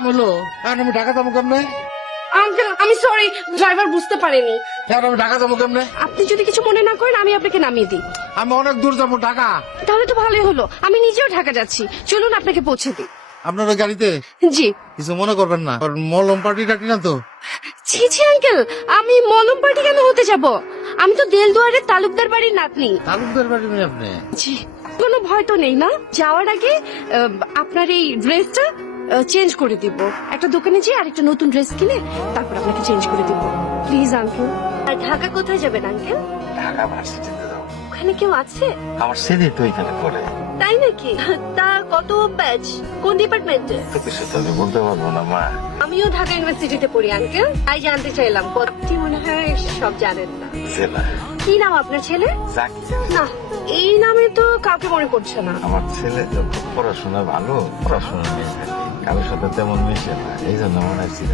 কাম হলো, এখন আমি ঢাকা যাবো কেমনে? আঙ্কেল আমি সরি, ড্রাইভার বুঝতে পারেনি। এখন আমি ঢাকা যাবো কেমনে? আপনি যদি কিছু মনে না করেন আমি আপনাকে নামিয়ে দিই। আমি অনেক দূর যাবো ঢাকা। তাহলে তো ভালোই হলো, আমি নিজেও ঢাকা যাচ্ছি, চলুন আপনাকে পৌঁছে দিই। আপনার ওই গাড়িতে জি। কিছু মনে করবেন না, আর মলম পার্টি টাটি না তো? ছি ছি আঙ্কেল, আমি মলম পার্টি কেন হতে যাব? আমি তো দেলদুয়ারের তালুকদার বাড়ির নাতনি। তালুকদার বাড়ি মেয়ে আপনি? জি। কোনো ভয় তো নেই না? যাওয়ার আগে আপনার এই ড্রেসটা চেঞ্জ করে দিব, একটা দোকানে যেয়ে আরেকটা নতুন ড্রেস কিনে তারপর আপনাকে চেঞ্জ করে দিব। Please uncle. আর ঢাকা কোথায় যাবেন আঙ্কেল? ঢাকা ভার্সিটিতে যাবো। ওখানে কেউ আছে? আমার ছেলে তো এখানে পড়ে। তাই নাকি? তা কত ব্যাচ, কোন ডিপার্টমেন্টে? তো কিছু তো আমি বলতে পারবো না মা। আমিও ঢাকা ইউনিভার্সিটিতে পড়ি আঙ্কেল, তাই জানতে চাইলাম। আপনি মনে হয় সব জানেন না। জেলা কি নাম আপনার ছেলে? জাকি। না, এই নামে তো কাউকে মনে পড়ছে না। আমার ছেলে যখন পড়াশোনা ভালো, পড়াশোনা নিয়ে থাকে, কারোর সাথে তেমন মিশে না, এই জন্য মনে হচ্ছিল।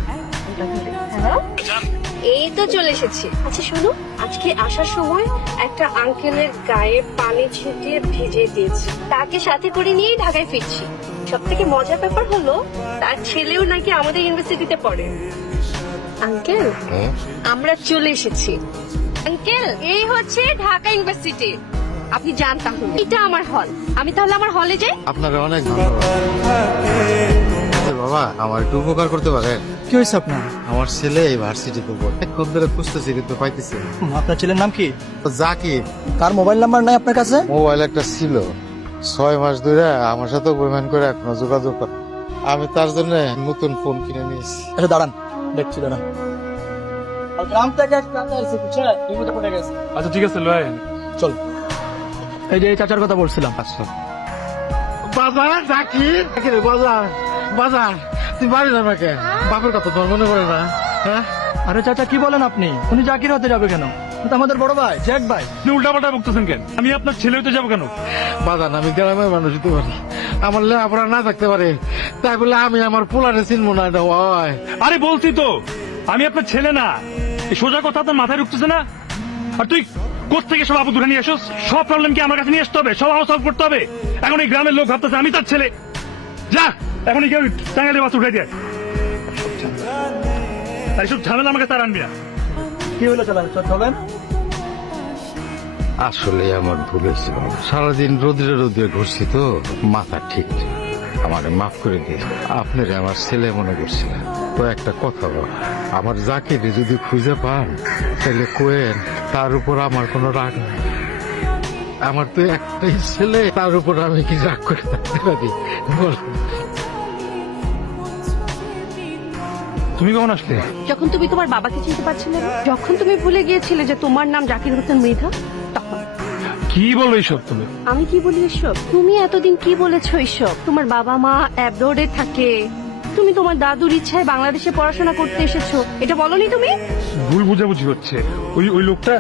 এই তো চলে এসেছি। আচ্ছা শোনো, আজকে আসার সময় একটা আঙ্কেলের গায়ে পানি ছিটিয়ে ভিজিয়ে দিয়েছি, তাকে সাথে করে নিয়েই ঢাকায় ফিরছি। সব থেকে মজার ব্যাপার হলো তার ছেলেও নাকি আমাদের ইউনিভার্সিটিতে পড়ে। আঙ্কেল আমরা চলে এসেছি। আঙ্কেল এই হচ্ছে ঢাকা ইউনিভার্সিটি, আপনি যান তাহলে। এটা আমার হল, আমি তাহলে আমার হলে যাই। আপনাকে অনেক ধন্যবাদ। বাবা, আমার একটু উপকার করতে পারেন? কি হয়েছে আপনার? আমার ছেলে এই ভার্সিটিতে পড়ে, কোন ধরে খুঁজতেছি কিন্তু পাইতেছি না। আপনার ছেলের নাম কি? জাকির। তার মোবাইল নাম্বার নাই আপনার কাছে? মোবাইল একটা ছিল, 6 মাস ধরে আমার সাথে অভিমান করে এখনো যোগাযোগ করে। আমি তার জন্য নতুন ফোন কিনে নিয়েছি। আচ্ছা দাঁড়ান, দেখছি দাঁড়ান। গ্রাম থেকে এক চাচা এসে কিছু বিপদে পড়ে গেছে। আচ্ছা ঠিক আছে লয়। চল, এই যে এই চাচার কথা বলছিলাম। আচ্ছা বাজার জাকির, বাজার বাজার, তুই বাড়ি না আমাকে বাপের কথা তোর মনে পড়ে না? হ্যাঁ, আরে চাচা কি বলেন আপনি? উনি জাকির হতে যাবে কেন? ও তো আমাদের বড় ভাই, জ্যাক ভাই। আপনি উল্টাপাল্টা বকতেছেন কেন? আমি আপনার ছেলে হইতে যাবো কেন? বাজার আমি গ্রামের মানুষ হতে পারি, আমার লেখাপড়া না থাকতে পারে, তাই বলে আমি আমার পোলারে চিনবো না? এটা হয়? আরে বলছি তো আমি আপনার ছেলে না। এই সোজা কথা আপনার মাথায় ঢুকতেছে না? আর তুই কোত্থেকে সব আপু ধরে নিয়ে আসোস? সব প্রবলেম কি আমার কাছে নিয়ে আসতে হবে? সব আমার সলভ করতে হবে? এখন এই গ্রামের লোক ভাবতেছে আমি তার ছেলে। যা এখন কেউ টাঙ্গাইলে বাস উঠে দিয়ে তাই সব ঝামেলা আমাকে তার আনবি না। কি হলো চালা, চলেন। আসলে আমার ভুল হয়েছিল, সারাদিন রোদ্রে রোদ্রে ঘুরছি তো, মাথা ঠিক নেই। আমাকে মাফ করে দিয়ে আপনারে আমার ছেলে মনে করছি। তো একটা কথা বল, আমার জাকিরে যদি খুঁজে পান তাহলে কোয়েন তার উপর আমার কোনো রাগ নেই। আমার তো একটাই ছেলে, তার উপর আমি কি রাগ করে থাকতে পারি বল? তুমি কখন আসলে? যখন তুমি তোমার বাবাকে চিনতে পারছিলে না, যখন তুমি ভুলে গিয়েছিলে যে তোমার নাম জাকির হোসেন মৃধা, তখন। কি বলো এইসব তুমি? আমি কি বলি এসব? তুমি এতদিন কি বলেছো এইসব? তোমার বাবা মা অ্যাব্রোডে থাকে, তুমি তোমার দাদুর ইচ্ছায় বাংলাদেশে পড়াশোনা করতে এসেছো, এটা বলনি তুমি? ভুল বুঝাবুঝি হচ্ছে। ওই লোকটা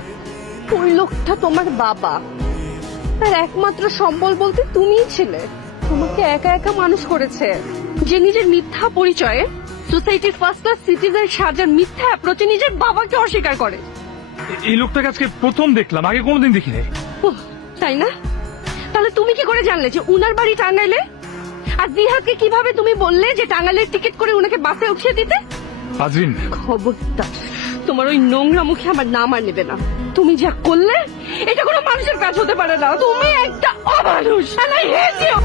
ওই লোকটা তোমার বাবা, তার একমাত্র সম্বল বলতে তুমিই ছিলে। তোমাকে একা একা মানুষ করেছে, যে নিজের মিথ্যা পরিচয়ে সোসাইটির ফার্স্ট ক্লাস সিটিজেন সাজার মিথ্যা অ্যাপ্রোচে নিজের বাবাকে অস্বীকার করে। এই লোকটাকে আজকে প্রথম দেখলাম, আগে কোনোদিন দেখি নাই। ওহ, তাই না? তাহলে তুমি কি করে জানলে যে উনার বাড়ি টাঙ্গাইলে? আর দিহাকে কিভাবে তুমি বললে যে টাঙ্গাইলের টিকিট করে উনাকে বাসে উঠিয়ে দিতে? আজরিন, খবরদার, তোমার ওই নোংরা মুখে আমার নাম আর নেবে না। তুমি যা করলে এটা কোনো মানুষের কাজ হতে পারে না। তুমি একটা অমানুষ। And I hate you!